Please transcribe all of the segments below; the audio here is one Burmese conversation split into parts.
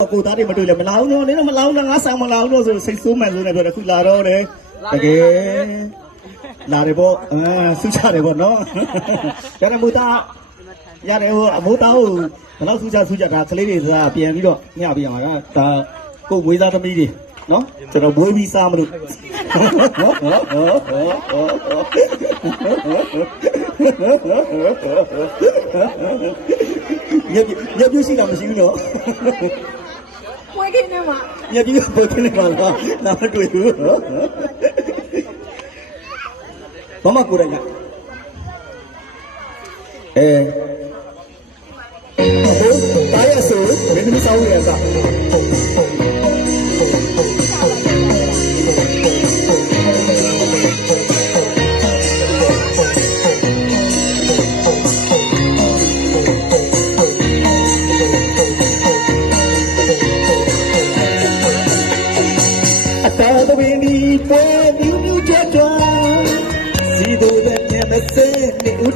ကိုသားတွေမတွေ့လဲမလာဘူးတော့နင်းတော့မလာဘူးလားငါဆောင်မလာဘူးတော့ဆိုစိတ်ဆိုးမှန်ဆိုနေပြောတယ်ခုလာတော့တယ်တကယ်လာတယ်ပေါ့အာဆူချတယ်ပေါ့နော်ကျန်တဲ့မူသားရတယ်ဟိုအမိုးသားကိုဘယ်လောက်ဆူချဆူချတာကလေးတွေဆိုတာပြန်ပြီးတော့ညပြရမှာကဒါကိုမွေးသားသမီးတွေနော်ကျွန်တော်မွေးပြီးစားမလို့ညက်ညက်ပြရှိတာမရှိဘူးနော်ဝဲ ခင်းနေမှာညက်ပြီးတော့ပို့နေပါလားနားမတွေ့ဘူးဘာမှကိုယ်တိုင်ကအဲဟိုတာရဆိုမင်းမစောင်းရစား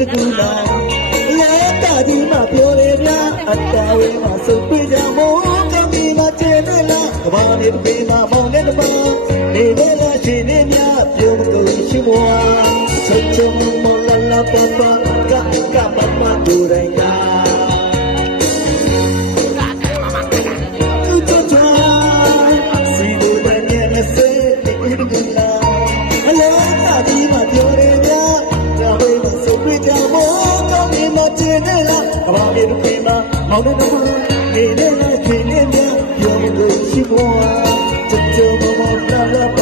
တကူလာလောကကြီးမှာပြောရပြအတားဝေးမှာစုပ်ပြကြမို့ကမီမှာကျဲနေလားကဘာနေပေမှာမောင်းနေတပါ prima, a mi mamá, ni de la que ni ya, yo me voy a chihuahua, tu tu como la la papá, ya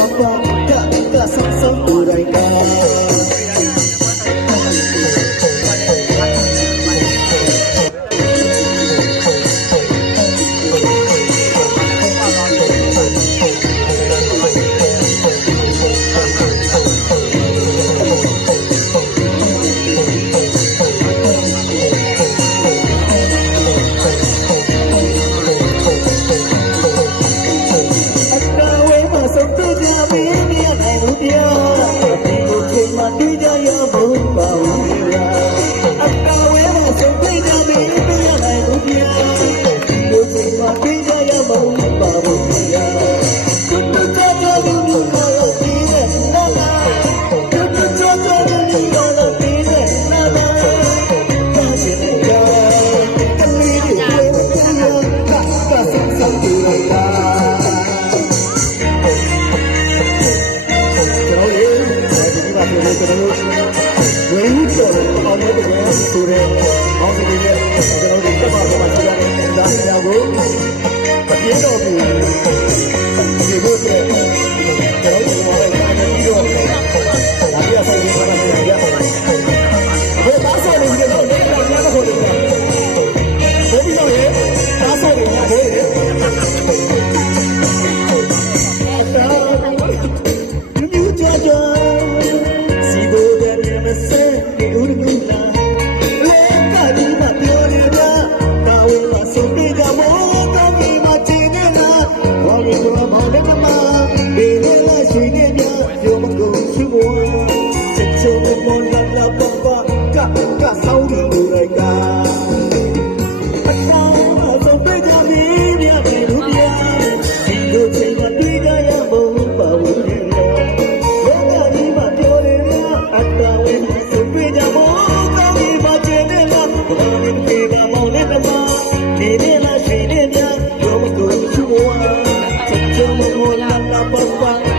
punya